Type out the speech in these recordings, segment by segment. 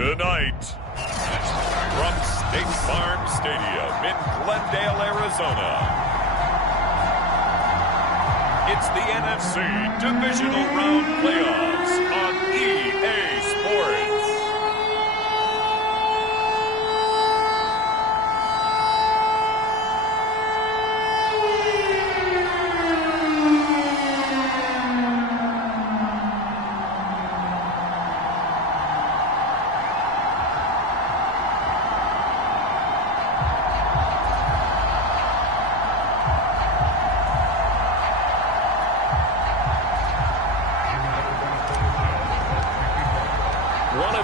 Tonight, from State Farm Stadium in Glendale, Arizona, it's the NFC Divisional Round Playoffs on EA Sports.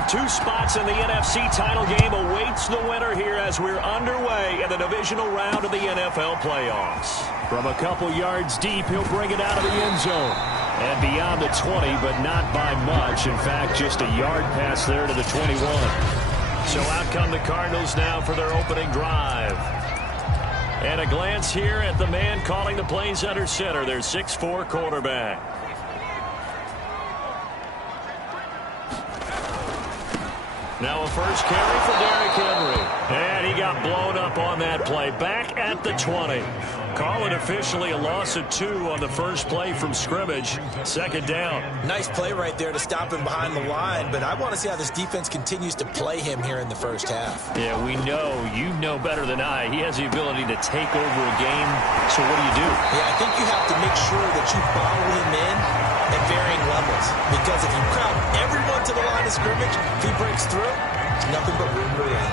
Two spots in the NFC title game awaits the winner here as we're underway in the divisional round of the NFL playoffs. From a couple yards deep, he'll bring it out of the end zone. And beyond the 20, but not by much. In fact, just a yard pass there to the 21. So out come the Cardinals now for their opening drive. And a glance here at the man calling the plays under center, their 6'4" quarterback. Now a first carry for Derrick Henry. And he got blown up on that play. Back at the 20. Call it officially a loss of 2 on the first play from scrimmage. Second down. Nice play right there to stop him behind the line, but I want to see how this defense continues to play him here in the first half. Yeah, we know. You know better than I. He has the ability to take over a game. So what do? Yeah, I think you have to make sure that you follow him in at varying levels, because if you crowd everyone to the line of scrimmage, if he breaks through, there's nothing but room to run.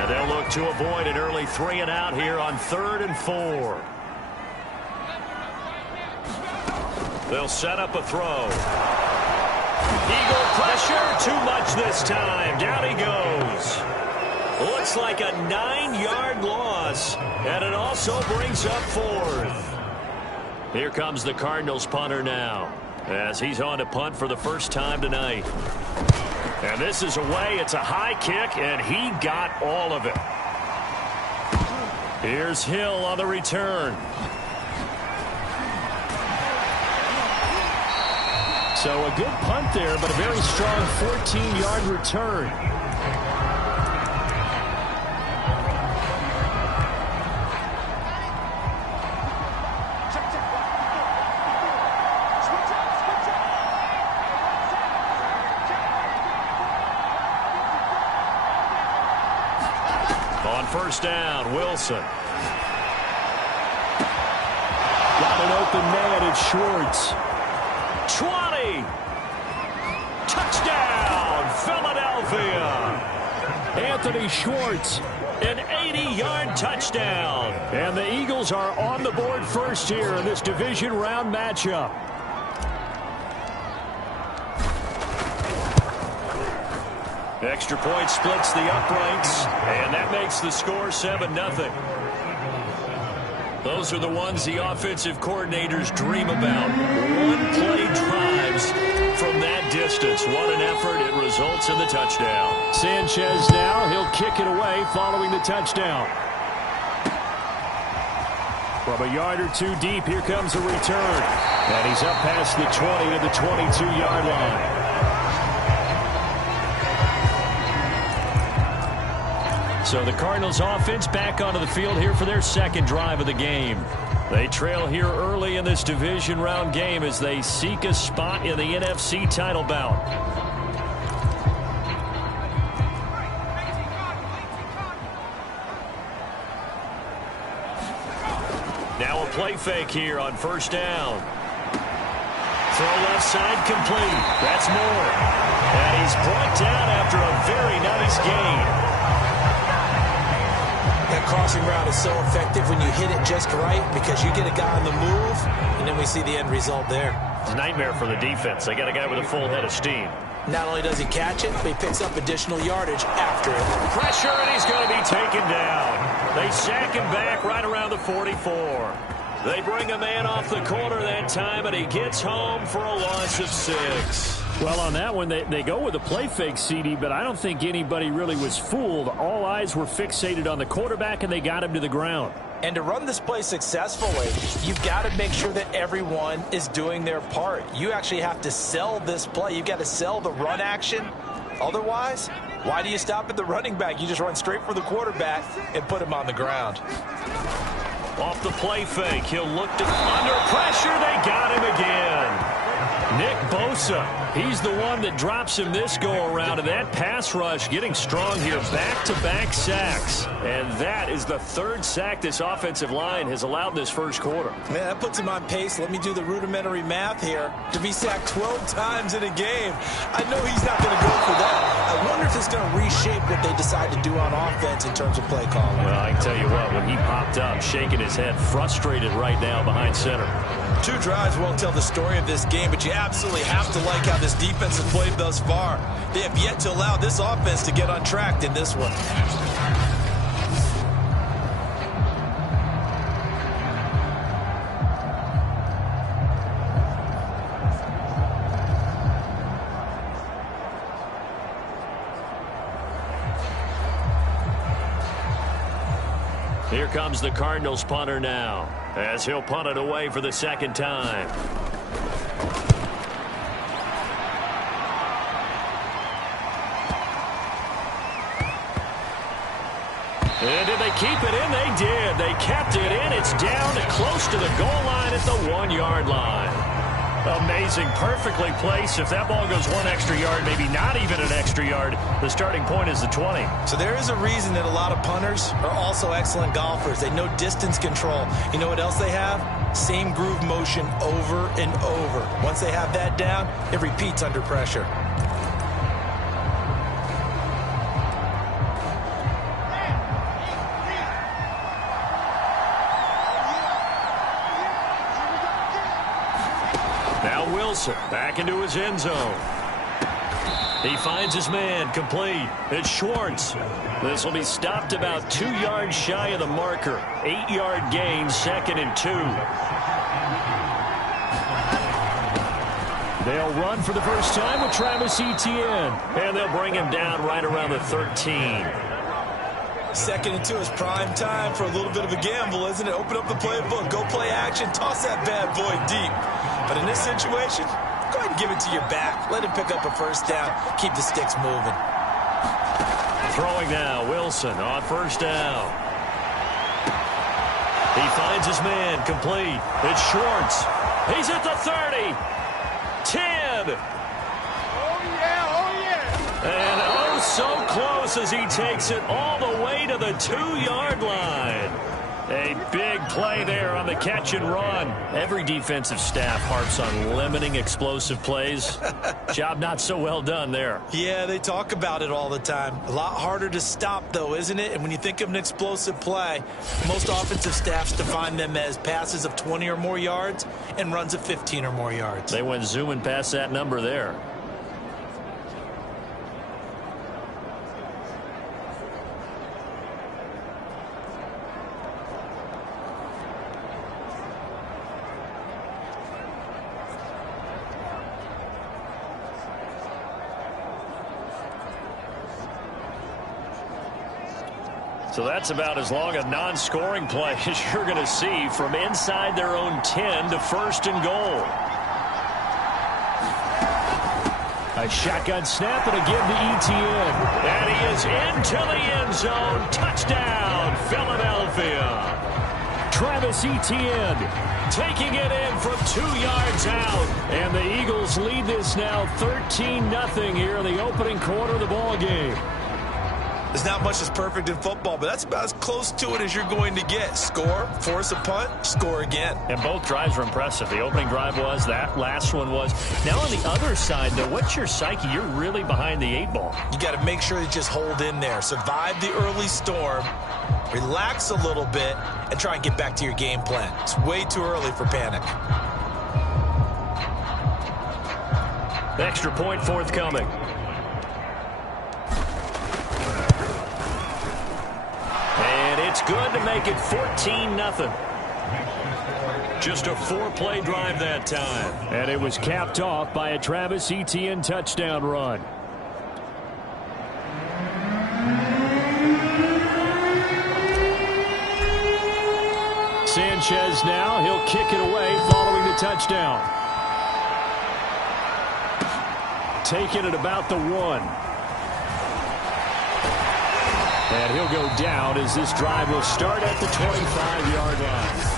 And they'll look to avoid an early 3 and out here on 3rd and 4. They'll set up a throw. Eagle pressure, too much this time. Down he goes. Looks like a 9-yard loss, and it also brings up 4th. Here comes the Cardinals punter now, as he's on to punt for the first time tonight. And this is away. It's a high kick, and he got all of it. Here's Hill on the return. So a good punt there, but a very strong 14-yard return. On first down, Wilson. Got an open man, it's Schwartz. 20. Touchdown, Philadelphia. Anthony Schwartz, an 80-yard touchdown. And the Eagles are on the board first here in this division round matchup. Extra point splits the uprights, and that makes the score 7-0. Those are the ones the offensive coordinators dream about. One-play drives from that distance. What an effort. It results in the touchdown. Sanchez now. He'll kick it away following the touchdown. From a yard or 2 deep, here comes a return. And he's up past the 20 to the 22-yard line. So the Cardinals offense back onto the field here for their second drive of the game. They trail here early in this division round game as they seek a spot in the NFC title bout. Now a play fake here on first down. Throw left side complete. That's Moore. And he's brought down after a very nice gain. That crossing route is so effective when you hit it just right, because you get a guy on the move, and then we see the end result there. It's a nightmare for the defense. They got a guy with a full head of steam. Not only does he catch it, but he picks up additional yardage after it. Pressure, and he's going to be taken down. They sack him back right around the 44. They bring a man off the corner that time, and he gets home for a loss of 6. Well, on that one, they go with a play fake, CD, but I don't think anybody really was fooled. All eyes were fixated on the quarterback, and they got him to the ground. And to run this play successfully, you've got to make sure that everyone is doing their part. You actually have to sell this play. You've got to sell the run action. Otherwise, Why do you stop at the running back? You just run straight for the quarterback and put him on the ground. Off the play fake, he'll look to under pressure. They got him again. Nick Bosa, he's the one that drops him this go-around, and that pass rush getting strong here. Back-to-back sacks, and that is the third sack this offensive line has allowed this first quarter. Man, that puts him on pace. Let me do the rudimentary math here. To be sacked 12 times in a game, I know he's not going to go for that. I wonder if it's going to reshape what they decide to do on offense in terms of play calling. Well, I can tell you what, when he popped up, shaking his head, frustrated right now behind center. 2 drives won't tell the story of this game, but you absolutely have to like how this defense has played thus far. They have yet to allow this offense to get untracked in this one. Here comes the Cardinals punter now, as he'll punt it away for the second time. And did they keep it in? They did. They kept it in. It's down to close to the goal line at the 1-yard line. Amazing. Perfectly placed. If that ball goes 1 extra yard, maybe not even an extra yard, the starting point is the 20. So there is a reason that a lot of punters are also excellent golfers. They know distance control. You know what else they have? Same groove motion over and over. Once they have that down, it repeats under pressure. Back into his end zone. He finds his man, complete. It's Schwartz. This will be stopped about 2 yards shy of the marker. 8-yard gain, 2nd and 2. They'll run for the first time with Travis Etienne. And they'll bring him down right around the 13. 2nd and 2 is prime time for a little bit of a gamble, isn't it? Open up the playbook, go play action, toss that bad boy deep. But in this situation, go ahead and give it to your back. Let him pick up a first down. Keep the sticks moving. Throwing now, Wilson on first down. He finds his man, complete. It's Schwartz. He's at the 30. 10. Oh, yeah, oh, yeah. And oh, so close as he takes it all the way to the 2-yard line. A big play there on the catch and run. Every defensive staff harps on limiting explosive plays. Job not so well done there. Yeah, they talk about it all the time. A lot harder to stop, though, isn't it? And when you think of an explosive play, most offensive staffs define them as passes of 20 or more yards and runs of 15 or more yards. They went zooming past that number there. So that's about as long a non-scoring play as you're going to see from inside their own 10 to 1st and goal. A shotgun snap and again to Etienne. And he is into the end zone. Touchdown, Philadelphia. Travis Etienne taking it in from 2 yards out. And the Eagles lead this now 13-0 here in the opening quarter of the ball game. There's not much that's perfect in football, but that's about as close to it as you're going to get. Score, force a punt, score again. And both drives were impressive. The opening drive was, that last one was. Now on the other side, though, what's your psyche? You're really behind the 8 ball. You got to make sure you just hold in there. Survive the early storm, relax a little bit, and try and get back to your game plan. It's way too early for panic. Extra point forthcoming. It's good to make it 14-0. Just a 4-play drive that time. And it was capped off by a Travis Etienne touchdown run. Sanchez now, he'll kick it away following the touchdown. Taken at about the 1. And he'll go down as this drive will start at the 25-yard line.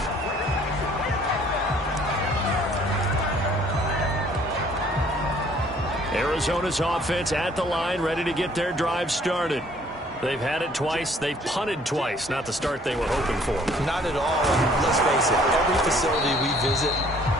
Arizona's offense at the line, ready to get their drive started. They've had it twice. They've punted twice. Not the start they were hoping for. Not at all. And let's face it, every facility we visit,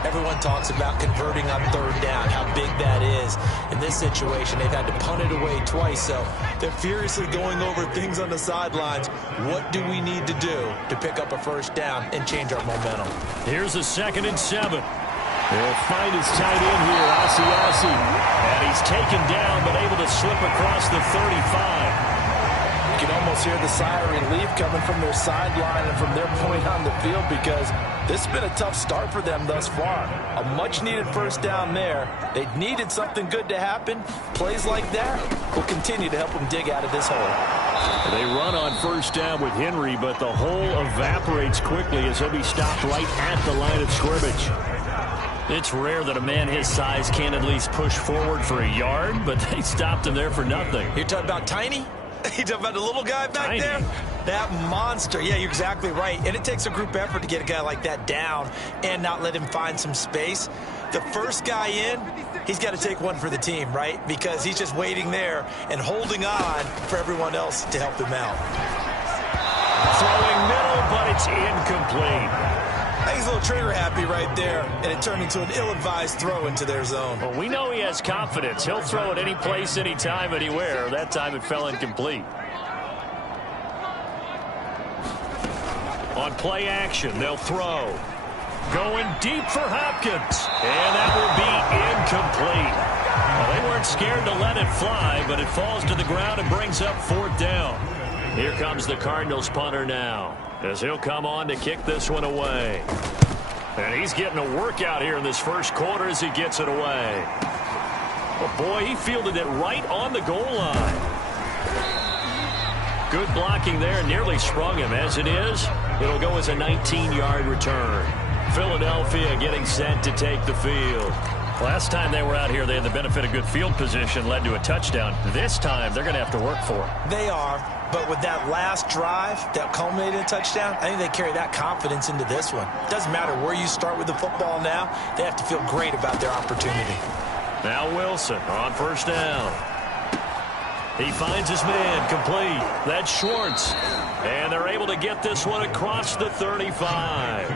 everyone talks about converting on third down, how big that is. In this situation, they've had to punt it away twice, so they're furiously going over things on the sidelines. What do we need to do to pick up a first down and change our momentum? Here's a 2nd and 7. They'll find his tight end here, Asiasi. And he's taken down, but able to slip across the 35. You can almost hear the sigh of relief coming from their sideline and from their point on the field, because this has been a tough start for them thus far. A much-needed first down there. They needed something good to happen. Plays like that will continue to help them dig out of this hole. They run on first down with Henry, but the hole evaporates quickly as he'll be stopped right at the line of scrimmage. It's rare that a man his size can at least push forward for a yard, but they stopped him there for nothing. You're talking about tiny? You talking about the little guy back there? That monster. Yeah, you're exactly right. And it takes a group effort to get a guy like that down and not let him find some space. The first guy in, he's got to take one for the team, right? Because he's just waiting there and holding on for everyone else to help him out. Throwing middle, but it's incomplete. I think he's a little trigger happy right there, and it turned into an ill-advised throw into their zone. Well, we know he has confidence. He'll throw it any place, anytime, anywhere. That time it fell incomplete. On play action, they'll throw. Going deep for Hopkins. And that will be incomplete. Well, they weren't scared to let it fly, but it falls to the ground and brings up 4th down. Here comes the Cardinals punter now, as he'll come on to kick this one away. And he's getting a workout here in this first quarter as he gets it away. Oh boy, he fielded it right on the goal line. Good blocking there, nearly sprung him. As it is, it'll go as a 19-yard return. Philadelphia getting set to take the field. Last time they were out here, they had the benefit of good field position, led to a touchdown. This time, they're going to have to work for it. They are, but with that last drive that culminated in a touchdown, I think they carry that confidence into this one. It doesn't matter where you start with the football now. They have to feel great about their opportunity. Now Wilson on first down. He finds his man complete. That's Schwartz. And they're able to get this one across the 35.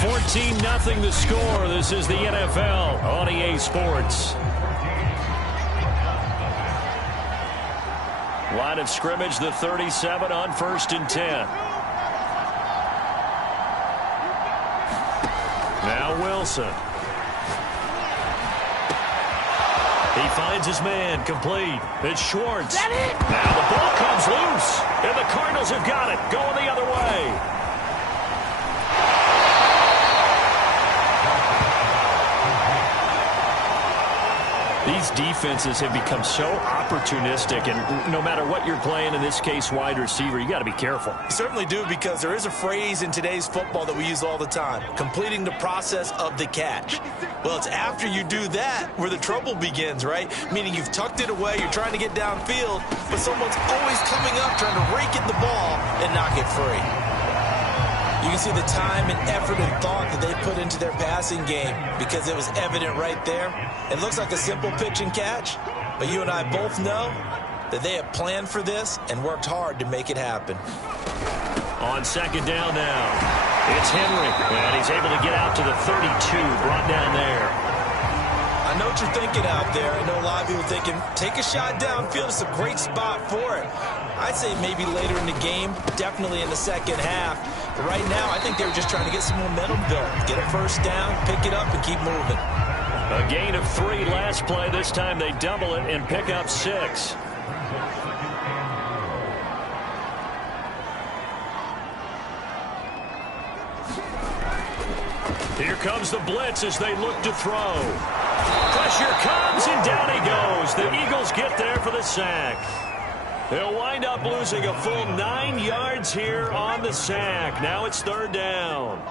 14-0 the score. This is the NFL on EA Sports. Line of scrimmage, the 37 on 1st and 10. Now Wilson. He finds his man complete. It's Schwartz. Now the ball comes loose, and the Cardinals have got it, going the other way. These defenses have become so opportunistic, and no matter what you're playing, in this case wide receiver, you got to be careful. You certainly do, because there is a phrase in today's football that we use all the time: completing the process of the catch. Well, it's after you do that where the trouble begins, right? Meaning you've tucked it away, you're trying to get downfield, but someone's always coming up trying to rake at the ball and knock it free. You can see the time and effort and thought that they put into their passing game, because it was evident right there. It looks like a simple pitch and catch, but you and I both know that they have planned for this and worked hard to make it happen. On 2nd down now, it's Henry, and he's able to get out to the 32, brought down there. I know what you're thinking out there. I know a lot of people are thinking, take a shot downfield. It's a great spot for it. I'd say maybe later in the game, definitely in the second half. But right now, I think they were just trying to get some momentum built. Get a first down, pick it up, and keep moving. A gain of 3 last play. This time they double it and pick up 6. Here comes the blitz as they look to throw. Pressure comes, and down he goes. The Eagles get there for the sack. They'll wind up losing a full 9 yards here on the sack. Now it's 3rd down.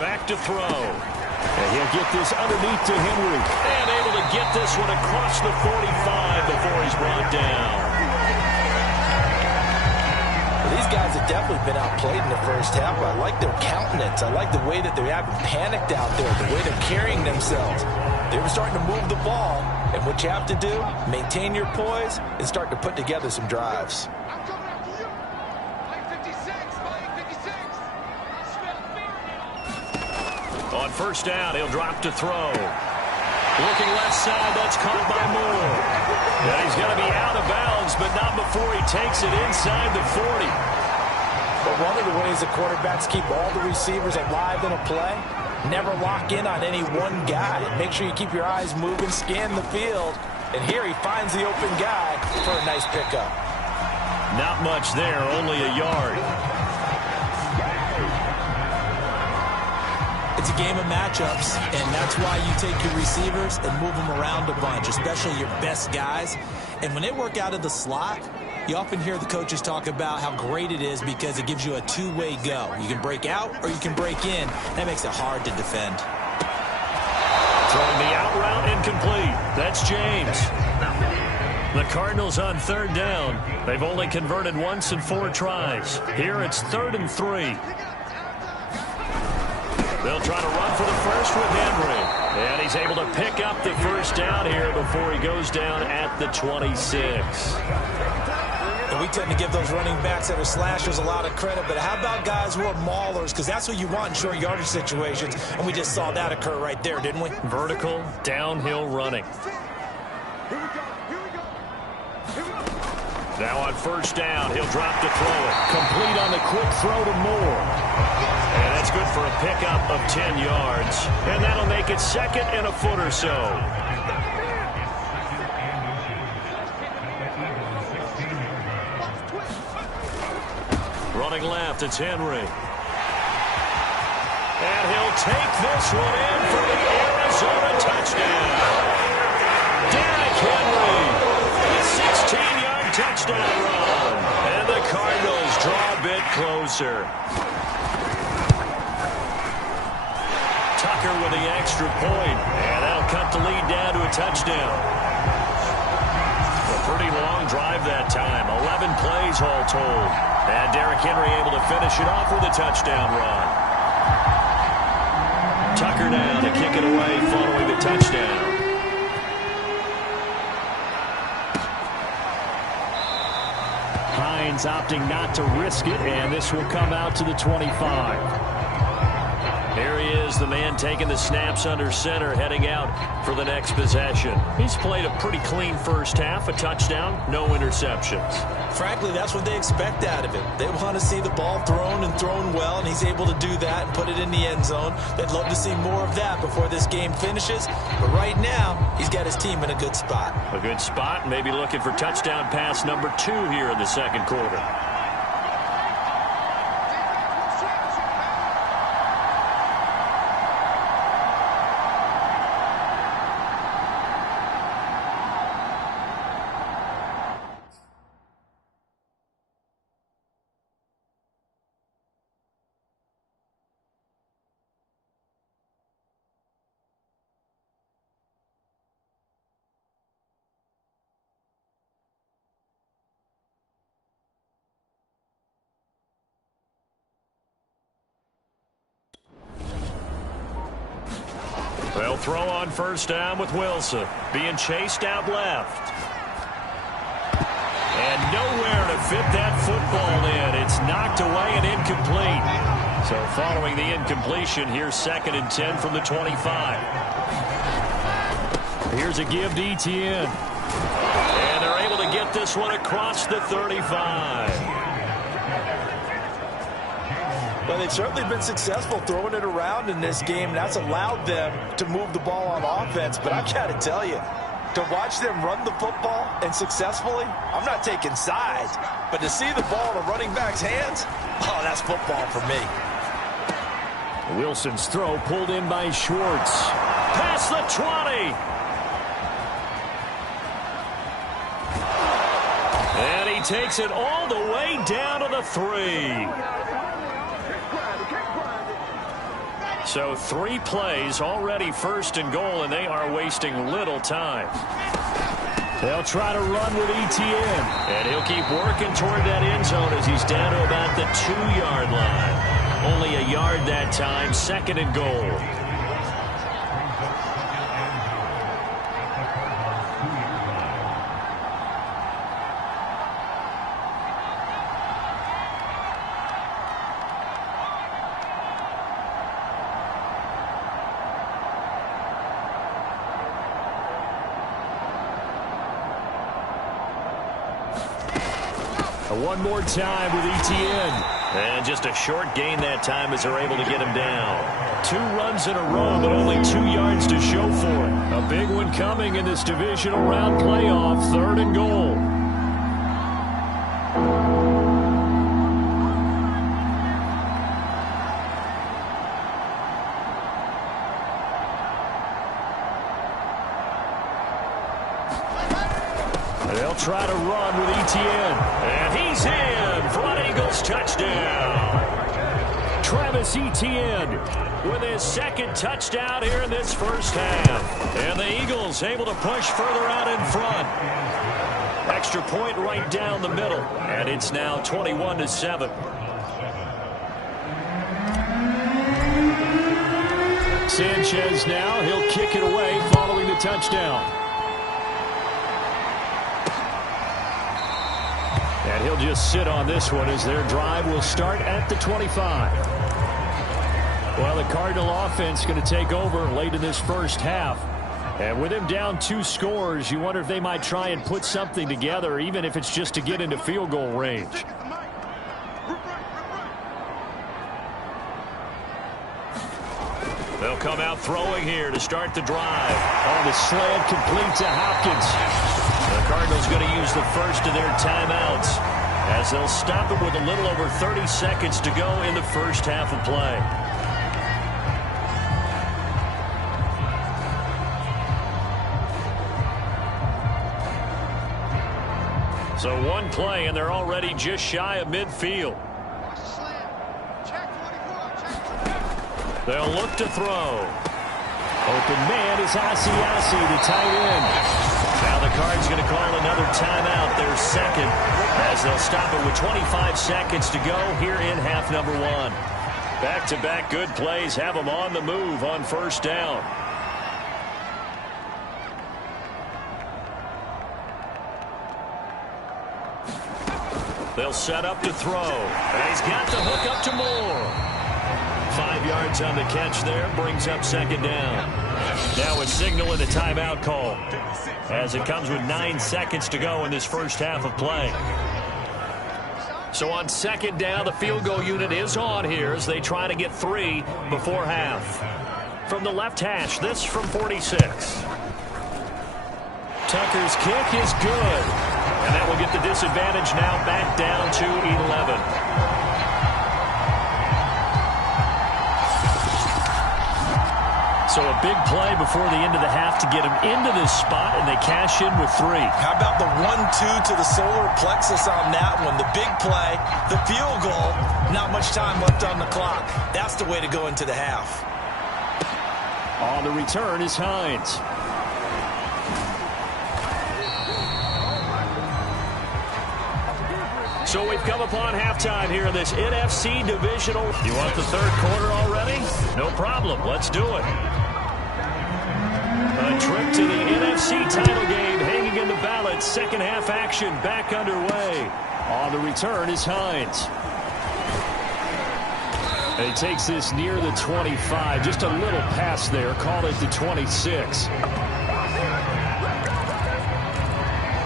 Back to throw. And he'll get this underneath to Henry. And able to get this one across the 45 before he's brought down. These guys have definitely been outplayed in the first half. I like their countenance. I like the way that they haven't panicked out there, the way they're carrying themselves. They were starting to move the ball, and what you have to do, maintain your poise and start to put together some drives. On first down, he'll drop to throw. Looking left side, that's caught by Moore. And he's going to be out of bounds, but not before he takes it inside the 40. But one of the ways the quarterbacks keep all the receivers alive in a play, never lock in on any one guy. Make sure you keep your eyes moving, scan the field. And here he finds the open guy for a nice pickup. Not much there, only a yard. It's a game of matchups, and that's why you take your receivers and move them around a bunch, especially your best guys. And when they work out of the slot, you often hear the coaches talk about how great it is because it gives you a two-way go. You can break out or you can break in. That makes it hard to defend. Throwing the out route incomplete. That's James. The Cardinals on third down. They've only converted once in 4 tries. Here it's 3rd and 3. They'll try to run for the first with Henry. And he's able to pick up the first down here before he goes down at the 26. And we tend to give those running backs that are slashers a lot of credit, but how about guys who are maulers? Because that's what you want in short yardage situations, and we just saw that occur right there, didn't we? Vertical, downhill running. Now on first down, he'll drop to throw it. Complete on the quick throw to Moore. And that's good for a pickup of 10 yards. And that'll make it 2nd and a foot or so. Running left, it's Henry. And he'll take this one in for the Arizona touchdown. Derrick Henry, a 16-yard touchdown run. And the Cardinals draw a bit closer. Tucker with the extra point. And that'll cut the lead down to a touchdown. A pretty long drive that time. 11 plays all told. And Derrick Henry able to finish it off with a touchdown run. Tucker down to kick it away following the touchdown. Hines opting not to risk it, and this will come out to the 25. Here he is, the man taking the snaps under center, heading out for the next possession. He's played a pretty clean first half, a touchdown, no interceptions. Frankly, that's what they expect out of him. They want to see the ball thrown and thrown well, and he's able to do that and put it in the end zone. They'd love to see more of that before this game finishes. But right now, he's got his team in a good spot. A good spot, maybe looking for touchdown pass number 2 here in the second quarter. They'll throw on first down with Wilson. Being chased out left. And nowhere to fit that football in. It's knocked away and incomplete. So following the incompletion, here's 2nd and 10 from the 25. Here's a give to Etienne. And they're able to get this one across the 35. Well, they've certainly been successful throwing it around in this game. That's allowed them to move the ball on offense. But I've got to tell you, to watch them run the football and successfully, I'm not taking sides. But to see the ball in a running back's hands, oh, that's football for me. Wilson's throw pulled in by Schwartz. Past the 20. And he takes it all the way down to the 3. So 3 plays already 1st and goal, and they are wasting little time. They'll try to run with ETN. And he'll keep working toward that end zone as he's down to about the 2-yard line. Only a yard that time, 2nd and goal. One more time with ETN. And just a short gain that time as they're able to get him down. 2 runs in a row, but only 2 yards to show for it. A big one coming in this divisional round playoff, 3rd and goal. They'll try to run with ETN. And he's in for an Eagles touchdown. Travis Etienne with his 2nd touchdown here in this first half. And the Eagles able to push further out in front. Extra point right down the middle. And it's now 21-7. Sanchez now, he'll kick it away following the touchdown. And he'll just sit on this one as their drive will start at the 25. Well, the Cardinal offense going to take over late in this first half. And with him down 2 scores, you wonder if they might try and put something together, even if it's just to get into field goal range. They'll come out throwing here to start the drive. On the slant, complete to Hopkins. The Cardinals going to use the first of their timeouts as they'll stop it with a little over 30 seconds to go in the first half of play. So 1 play, and they're already just shy of midfield. They'll look to throw. Open man is Asiasi, the tight end. Now the Cards going to call another timeout, their 2nd, as they'll stop it with 25 seconds to go here in half number 1. Back-to-back good plays have them on the move on 1st down. They'll set up to throw. And he's got the hook up to Moore. 5 yards on the catch there, brings up 2nd down. Now a signal and a timeout call as it comes with 9 seconds to go in this first half of play. So on 2nd down, the field goal unit is on here as they try to get 3 before half. From the left hash, this from 46. Tucker's kick is good. And that will get the disadvantage now back down to 11. So a big play before the end of the half to get him into this spot, and they cash in with 3. How about the 1-2 to the solar plexus on that one? The big play, the field goal, not much time left on the clock. That's the way to go into the half. On the return is Hines. So we've come upon halftime here in this NFC Divisional. You want the 3rd quarter already? No problem. Let's do it. A trip to the NFC title game hanging in the balance. 2nd half action back underway. On the return is Hines. And he takes this near the 25. Just a little pass there. Call it the 26.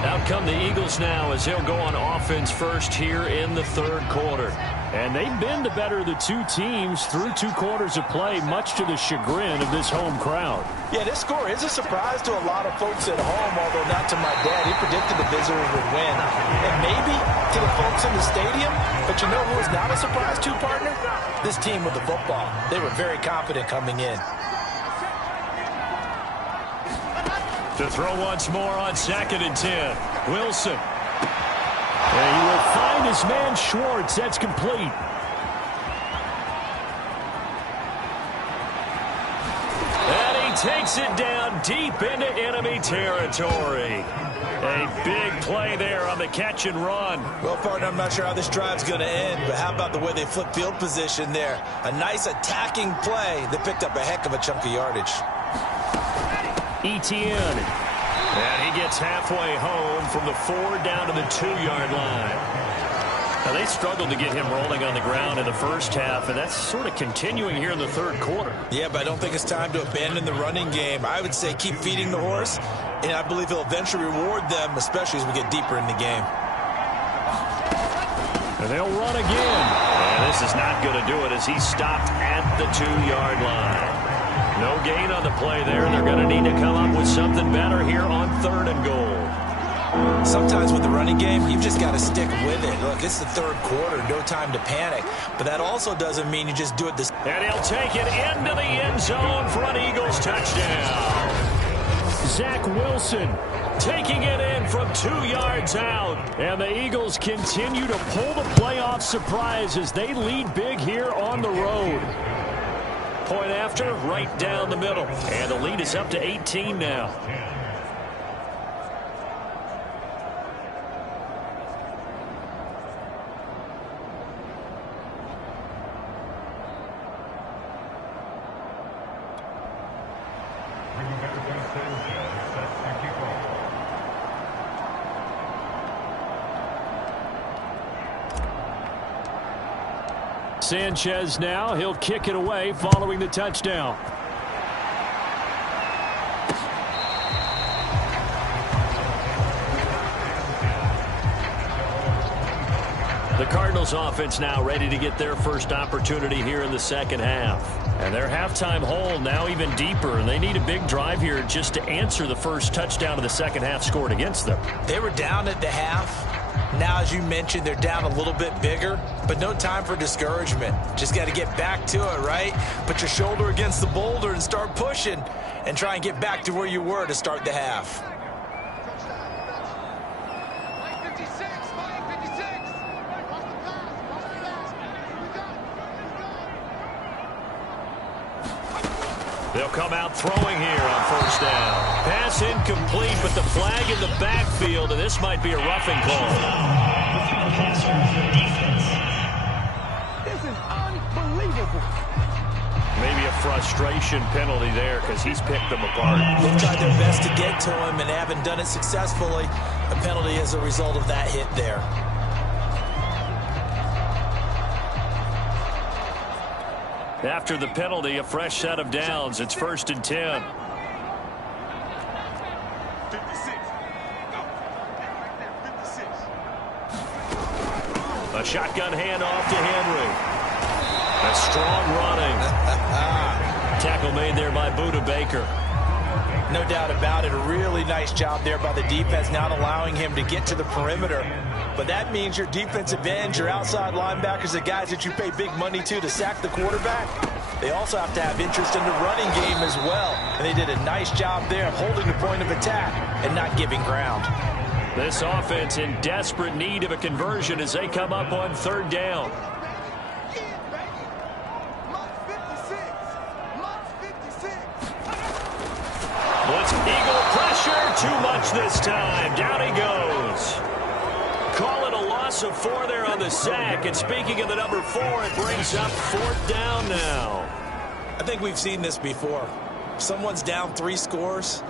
Out come the Eagles now as they'll go on offense first here in the 3rd quarter. And they've been the better of the 2 teams through 2 quarters of play, much to the chagrin of this home crowd. Yeah, this score is a surprise to a lot of folks at home, although not to my dad. He predicted the visitors would win. And maybe to the folks in the stadium, but you know who was not a surprise to, partner? This team with the football. They were very confident coming in. To throw once more on 2nd and 10. Wilson. And he will find his man Schwartz. That's complete. takes it down deep into enemy territory. A big play there on the catch and run. Well, partner, I'm not sure how this drive's going to end, but how about the way they flip field position there? A nice attacking play that picked up a heck of a chunk of yardage. Etienne. And he gets halfway home from the 4 down to the 2-yard line. Now, they struggled to get him rolling on the ground in the first half, and that's sort of continuing here in the third quarter. Yeah, but I don't think it's time to abandon the running game. I would say keep feeding the horse, and I believe he'll eventually reward them, especially as we get deeper in the game. And they'll run again. And this is not going to do it as he's stopped at the 2-yard line. No gain on the play there. They're going to need to come up with something better here on 3rd and goal. Sometimes with the running game, you've just got to stick with it. Look, it's the third quarter, no time to panic. But that also doesn't mean you just do it this. And he'll take it into the end zone for an Eagles touchdown. Zach Wilson taking it in from 2 yards out. And the Eagles continue to pull the playoff surprise as they lead big here on the road. Point after, right down the middle. And the lead is up to 18 now. Sanchez now. He'll kick it away following the touchdown. The Cardinals offense now ready to get their first opportunity here in the second half. And their halftime hole now even deeper, and they need a big drive here just to answer the first touchdown of the second half scored against them. They were down at the half. Now, as you mentioned, they're down a little bit bigger, but no time for discouragement. Just got to get back to it, right? Put your shoulder against the boulder and start pushing and try and get back to where you were to start the half. They'll come out throwing here on first down. Pass incomplete, but the flag in the backfield, and this might be a roughing call. This is unbelievable. Maybe a frustration penalty there because he's picked them apart. They've tried their best to get to him and haven't done it successfully. A penalty as a result of that hit there. After the penalty, a fresh set of downs. It's 1st and 10. 56. A shotgun handoff to Henry. A strong running. Tackle made there by Budda Baker. No doubt about it. A really nice job there by the defense, not allowing him to get to the perimeter. But that means your defensive ends, your outside linebackers, the guys that you pay big money to sack the quarterback, they also have to have interest in the running game as well. And they did a nice job there of holding the point of attack and not giving ground. This offense in desperate need of a conversion as they come up on 3rd down. Blitz, Eagle pressure, too much this time. Down he goes. Call it a loss of 4 there on the sack. And speaking of the number 4, it brings up 4th down now. I think we've seen this before. If someone's down 3 scores,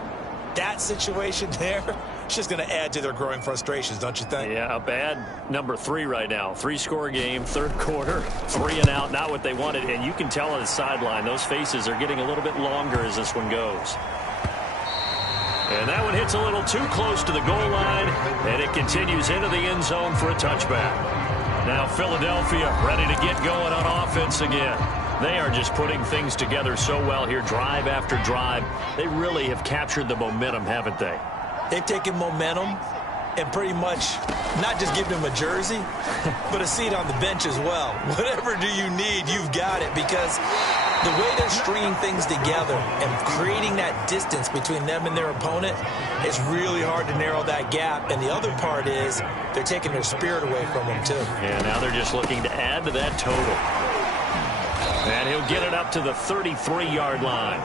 that situation there, it's just going to add to their growing frustrations, don't you think? Yeah, a bad number 3 right now. 3-score game, 3rd quarter, 3 and out, not what they wanted. And you can tell on the sideline, those faces are getting a little bit longer as this one goes. And that one hits a little too close to the goal line, and it continues into the end zone for a touchback. Now Philadelphia ready to get going on offense again. They are just putting things together so well here, drive after drive. They really have captured the momentum, haven't they? They've taken momentum and pretty much not just given them a jersey, but a seat on the bench as well. Whatever do you need, you've got it, because the way they're stringing things together and creating that distance between them and their opponent, it's really hard to narrow that gap. And the other part is they're taking their spirit away from them, too. Yeah, now they're just looking to add to that total. And he'll get it up to the 33-yard line.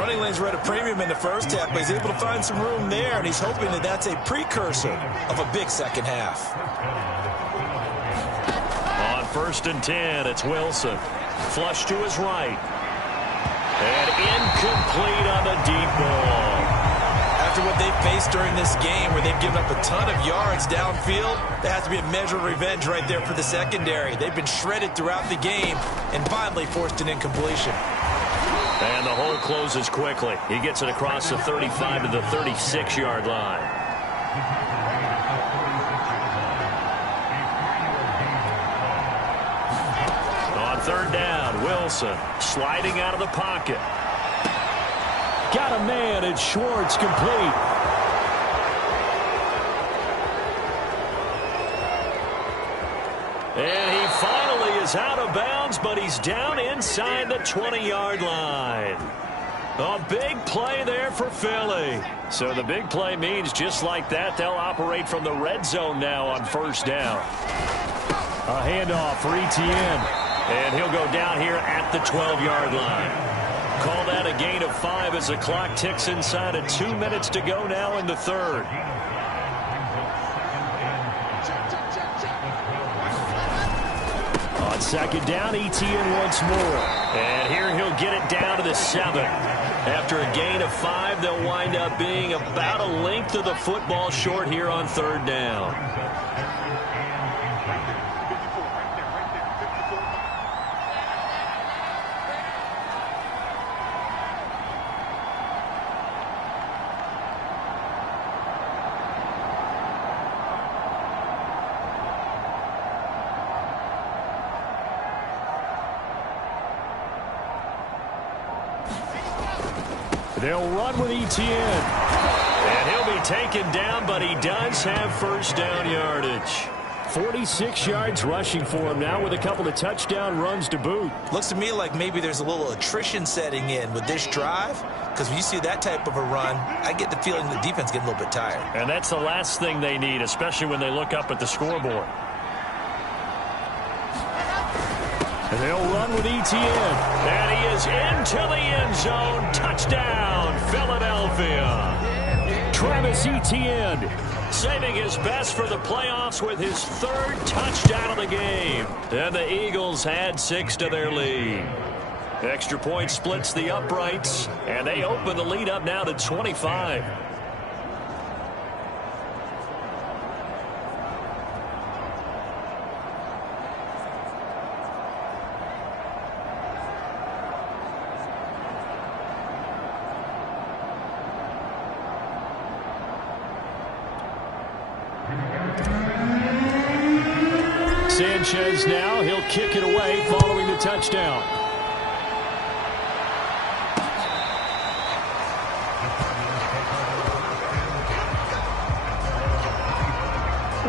Running lanes were at a premium in the first half, but he's able to find some room there, and he's hoping that that's a precursor of a big second half. On 1st and 10, it's Wilson. Flush to his right. And incomplete on the deep ball. After what they've faced during this game, where they've given up a ton of yards downfield, there has to be a measure of revenge right there for the secondary. They've been shredded throughout the game and finally forced an incompletion. And the hole closes quickly. He gets it across the 35 to the 36-yard line. On 3rd down, Wilson sliding out of the pocket. Got a man, and Schwartz complete. And he finally is out of bounds, but he's down inside the 20-yard line. A big play there for Philly. So the big play means just like that, they'll operate from the red zone now on 1st down. A handoff for Etienne. And he'll go down here at the 12-yard line. Call that a gain of 5 as the clock ticks inside of 2 minutes to go now in the 3rd. On 2nd down, Etienne once more. And here he'll get it down to the 7. After a gain of 5, they'll wind up being about a length of the football short here on 3rd down. They'll run with Etienne. And he'll be taken down, but he does have 1st down yardage. 46 yards rushing for him now with a couple of touchdown runs to boot. Looks to me like maybe there's a little attrition setting in with this drive, because when you see that type of a run, I get the feeling the defense getting a little bit tired. And that's the last thing they need, especially when they look up at the scoreboard. And they'll run with Etienne. And he is into the end zone. Touchdown, Philadelphia. Travis Etienne saving his best for the playoffs with his 3rd touchdown of the game. And the Eagles add 6 to their lead. Extra point splits the uprights, and they open the lead up now to 25. Sanchez now, he'll kick it away following the touchdown.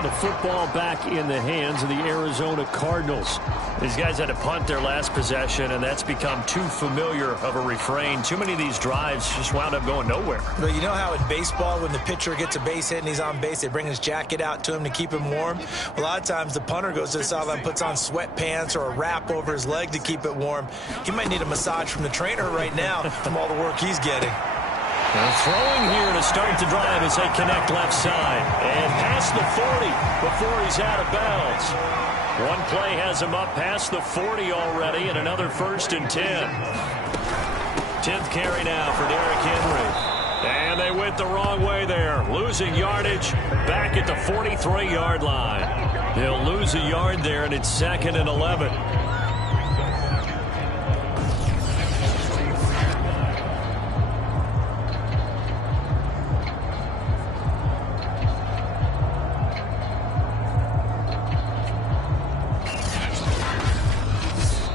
The football back in the hands of the Arizona Cardinals. These guys had to punt their last possession, and that's become too familiar of a refrain. Too many of these drives just wound up going nowhere. Well, you know how in baseball, when the pitcher gets a base hit and he's on base, they bring his jacket out to him to keep him warm? Well, a lot of times the punter goes to the sideline, puts on sweatpants or a wrap over his leg to keep it warm. He might need a massage from the trainer right now from all the work he's getting. And throwing here to start the drive as they connect left side. And past the 40 before he's out of bounds. One play has him up past the 40 already, and another 1st and 10. 10th carry now for Derrick Henry. And they went the wrong way there. Losing yardage back at the 43-yard line. They'll lose a yard there, and it's 2nd and 11.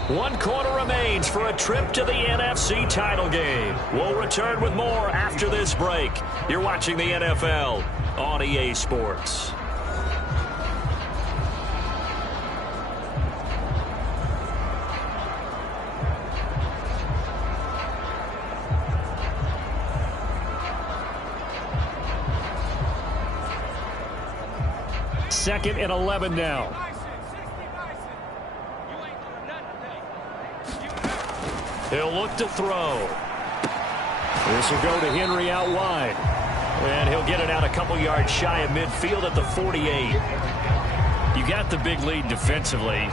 One quarter remains for a trip to the NFC title game. We'll return with more after this break. You're watching the NFL on EA Sports. Second and 11 now. He'll look to throw. This will go to Henry out wide. And he'll get it out a couple yards shy of midfield at the 48. You got the big lead defensively.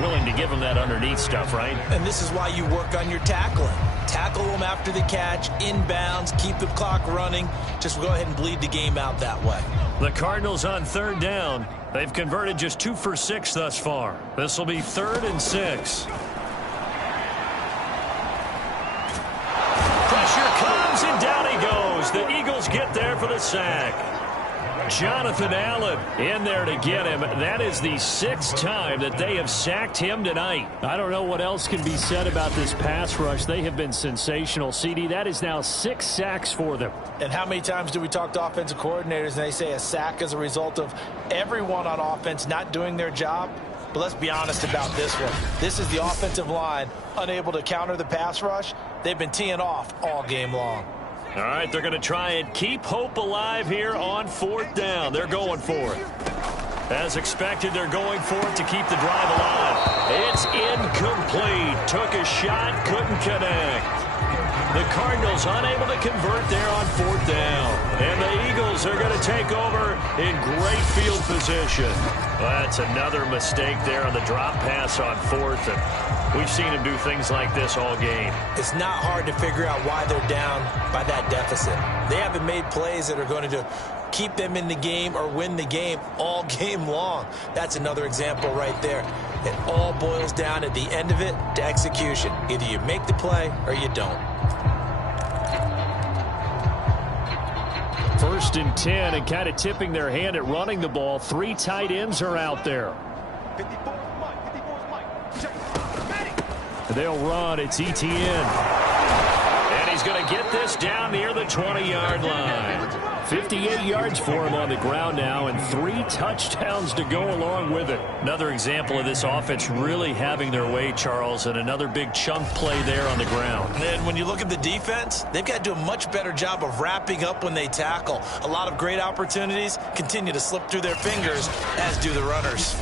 Willing to give them that underneath stuff, right? And this is why you work on your tackling. Tackle them after the catch, inbounds, keep the clock running. Just go ahead and bleed the game out that way. The Cardinals on third down. They've converted just 2 for 6 thus far. This will be 3rd and 6. Pressure comes, and down he goes. The Eagles get there for the sack. Jonathan Allen in there to get him. That is the 6th time that they have sacked him tonight. I don't know what else can be said about this pass rush. They have been sensational, CD. That is now 6 sacks for them. And how many times do we talk to offensive coordinators and they say a sack is a result of everyone on offense not doing their job? But let's be honest about this one. This is the offensive line unable to counter the pass rush. They've been teeing off all game long. All right, they're going to try and keep hope alive here on 4th down. They're going for it. As expected, they're going for it to keep the drive alive. It's incomplete. Took a shot, couldn't connect. The Cardinals unable to convert there on 4th down. And the Eagles are going to take over in great field position. That's another mistake there on the drop pass on 4th. And we've seen him do things like this all game. It's not hard to figure out why they're down by that deficit. They haven't made plays that are going to keep them in the game or win the game all game long. That's another example right there. It all boils down at the end of it to execution. Either you make the play or you don't. 1st and 10, and kind of tipping their hand at running the ball. 3 tight ends are out there. 54 Mike. Check. They'll run. It's Etienne. And he's going to get this down near the 20-yard line. 58 yards for him on the ground now, and 3 touchdowns to go along with it. Another example of this offense really having their way, Charles, and another big chunk play there on the ground. And when you look at the defense, they've got to do a much better job of wrapping up when they tackle. A lot of great opportunities continue to slip through their fingers, as do the runners.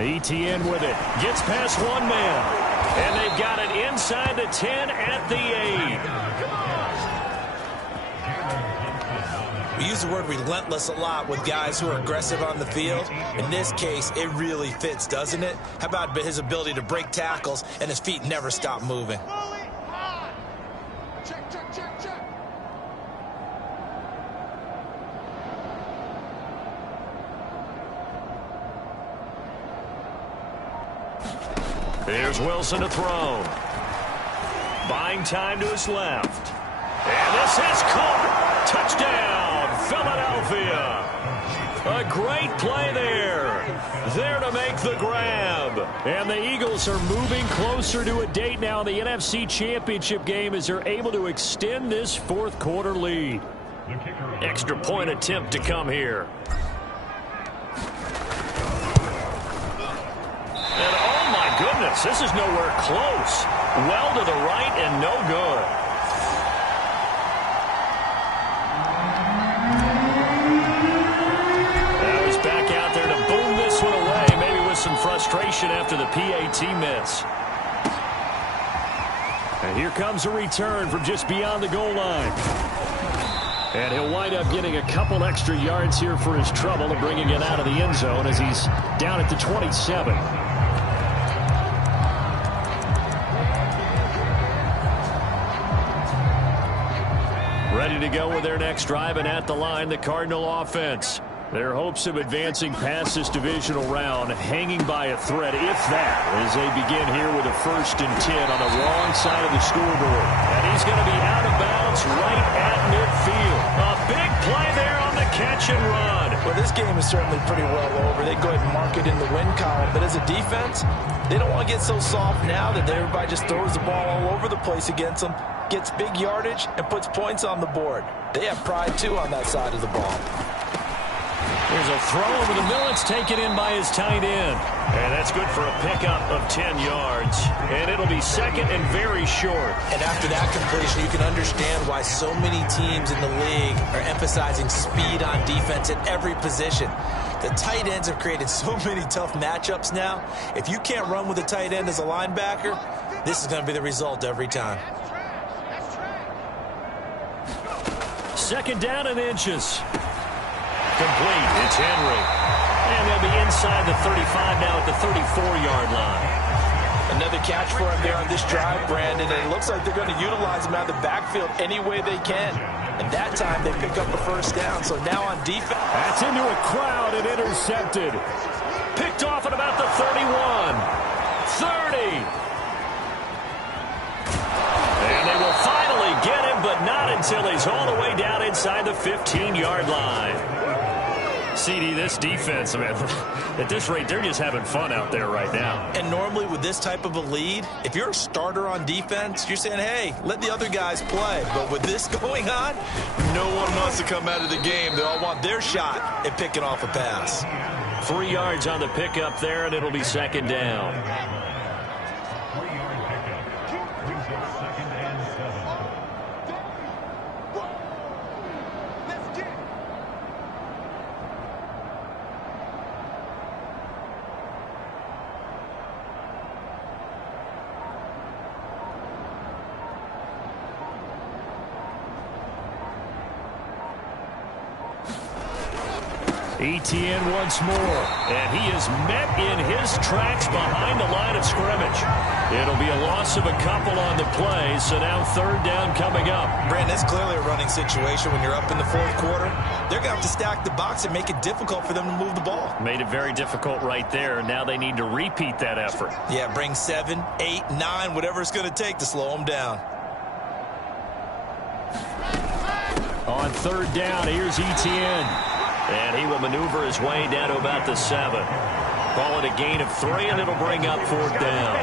Etienne with it. Gets past one man. And they've got it inside the 10 at the 8. We use the word relentless a lot with guys who are aggressive on the field. In this case, it really fits, doesn't it? How about his ability to break tackles and his feet never stop moving? Here's Wilson to throw. Buying time to his left. And this is caught. Touchdown, Philadelphia. A great play there. There to make the grab. And the Eagles are moving closer to a date now in the NFC Championship game as they're able to extend this 4th quarter lead. Extra point attempt to come here. Goodness, this is nowhere close. Well to the right and no good. Now he's back out there to boom this one away, maybe with some frustration after the PAT miss. And here comes a return from just beyond the goal line. And he'll wind up getting a couple extra yards here for his trouble and bringing it out of the end zone as he's down at the 27. Ready to go with their next drive, and at the line, the Cardinal offense. Their hopes of advancing past this divisional round hanging by a thread, if that, as they begin here with a 1st and 10 on the wrong side of the scoreboard. And he's is going to be out of bounds right at midfield. A big play there on the catch and run. Well, this game is certainly pretty well over. They go ahead and mark it in the win column. But as a defense, they don't want to get so soft now that everybody just throws the ball all over the place against them, gets big yardage, and puts points on the board. They have pride, too, on that side of the ball. There's a throw over the middle. It's taken in by his tight end. And that's good for a pickup of 10 yards. And it'll be second and very short. And after that completion, you can understand why so many teams in the league are emphasizing speed on defense at every position. The tight ends have created so many tough matchups now. If you can't run with a tight end as a linebacker, this is going to be the result every time. Second down and inches. Complete. It's Henry. And they'll be inside the 35 now at the 34-yard line. Another catch for him there on this drive, Brandon, and it looks like they're going to utilize him out of the backfield any way they can. And that time they pick up a first down. So now on defense. That's into a crowd and intercepted. Picked off at about the 31. 30. And they will finally get him, but not until he's all the way down inside the 15-yard line. CD, this defense, man, at this rate, they're just having fun out there right now. And normally with this type of a lead, if you're a starter on defense, you're saying, hey, let the other guys play. But with this going on, no one wants to come out of the game. They all want their shot at picking off a pass. 3 yards on the pickup there, and it'll be second down. Etienne once more, and he is met in his tracks behind the line of scrimmage. It'll be a loss of a couple on the play, so now third down coming up. Brandon, it's clearly a running situation when you're up in the fourth quarter. They're going to have to stack the box and make it difficult for them to move the ball. Made it very difficult right there. Now they need to repeat that effort. Yeah, bring 7, 8, 9, whatever it's going to take to slow them down. On third down, here's Etienne. And he will maneuver his way down to about the 7. Call it a gain of 3, and it'll bring up fourth down.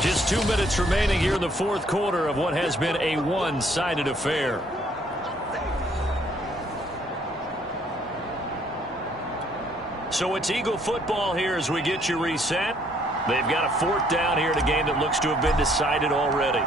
Just 2 minutes remaining here in the fourth quarter of what has been a one-sided affair. So it's Eagle football here as we get you reset. They've got a fourth down here in a game that looks to have been decided already.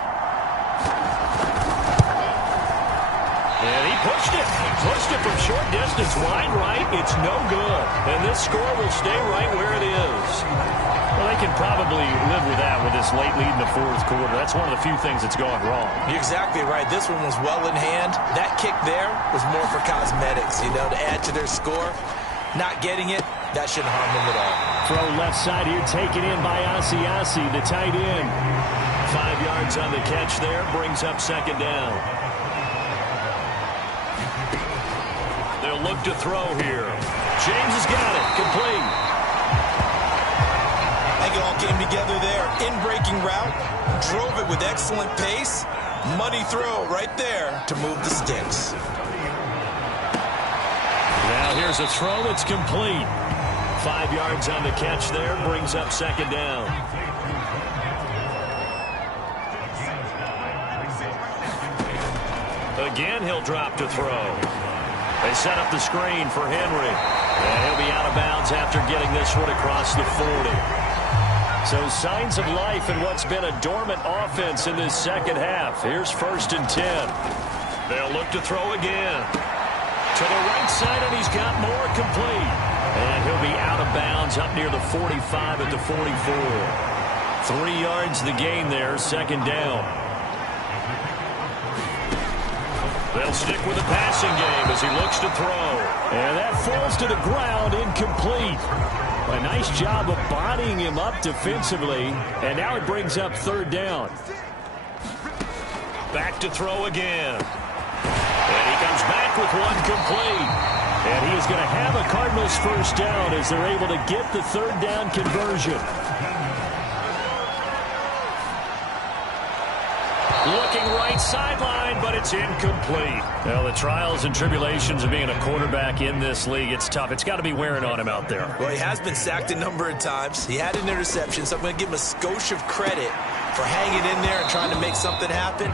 And he pushed it. Pushed it from short distance, wide right. It's no good. And this score will stay right where it is. Well, they can probably live with that with this late lead in the fourth quarter. That's one of the few things that's gone wrong. You're exactly right. This one was well in hand. That kick there was more for cosmetics, you know, to add to their score. Not getting it, that shouldn't harm them at all. Throw left side here, taken in by Asiasi, the tight end. 5 yards on the catch there, brings up second down. They'll look to throw here. James has got it, complete. I think it all came together there. In-breaking route, drove it with excellent pace. Money throw right there to move the sticks. Now here's a throw that's complete. 5 yards on the catch there, brings up second down. Again, he'll drop to throw. They set up the screen for Henry. And he'll be out of bounds after getting this one across the 40. So signs of life in what's been a dormant offense in this second half. Here's first and 10. They'll look to throw again. To the right side, and he's got more, complete. And he'll be out of bounds up near the 45 at the 44. 3 yards the gain there, second down. They'll stick with the passing game as he looks to throw. And that falls to the ground, incomplete. A nice job of bodying him up defensively. And now it brings up third down. Back to throw again. And he comes back with one complete. And he is going to have a Cardinals first down as they're able to get the third down conversion. Looking right sideline, but it's incomplete. Well, the trials and tribulations of being a quarterback in this league, it's tough. It's got to be wearing on him out there. Well, he has been sacked a number of times. He had an interception, so I'm going to give him a skosh of credit for hanging in there and trying to make something happen,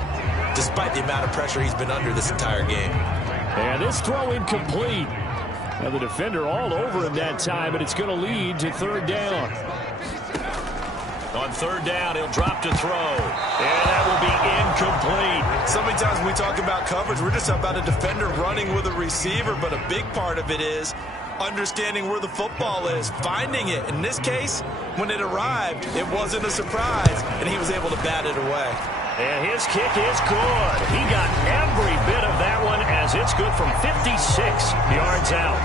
despite the amount of pressure he's been under this entire game. And this throw incomplete. Now the defender all over him that time, and it's going to lead to third down. On third down, he'll drop to throw. And that will be incomplete. So many times when we talk about coverage, we're just about a defender running with a receiver, but a big part of it is understanding where the football is, finding it. In this case, when it arrived, it wasn't a surprise, and he was able to bat it away. And his kick is good. He got every bit of that one as it's good from 56 yards out.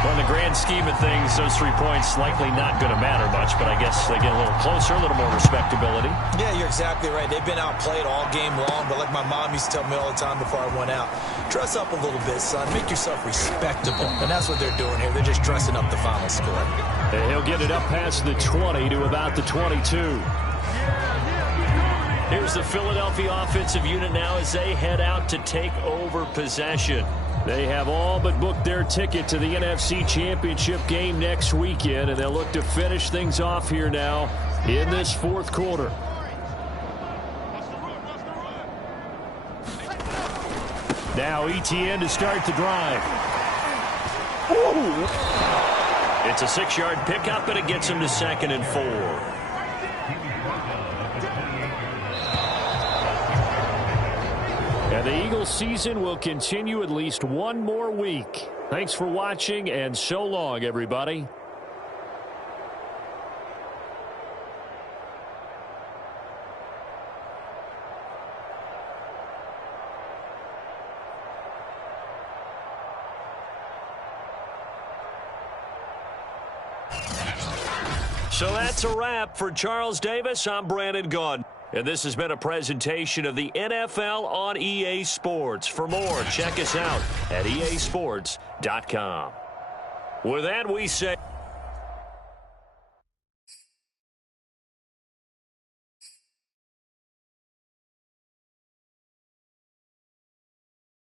Well, in the grand scheme of things, those 3 points likely not going to matter much, but I guess they get a little closer, a little more respectability. Yeah, you're exactly right. They've been outplayed all game long, but like my mom used to tell me all the time before I went out, dress up a little bit, son. Make yourself respectable. And that's what they're doing here. They're just dressing up the final score. And he'll get it up past the 20 to about the 22. Here's the Philadelphia offensive unit now as they head out to take over possession. They have all but booked their ticket to the NFC Championship game next weekend, and they'll look to finish things off here now in this fourth quarter. Now ETN to start the drive. Ooh. It's a 6-yard pickup, and it gets him to 2nd and 4. And the Eagles season will continue at least one more week. Thanks for watching, and so long, everybody. So that's a wrap for Charles Davis. I'm Brandon Gaudin. And this has been a presentation of the NFL on EA Sports. For more, check us out at easports.com. With that, we say...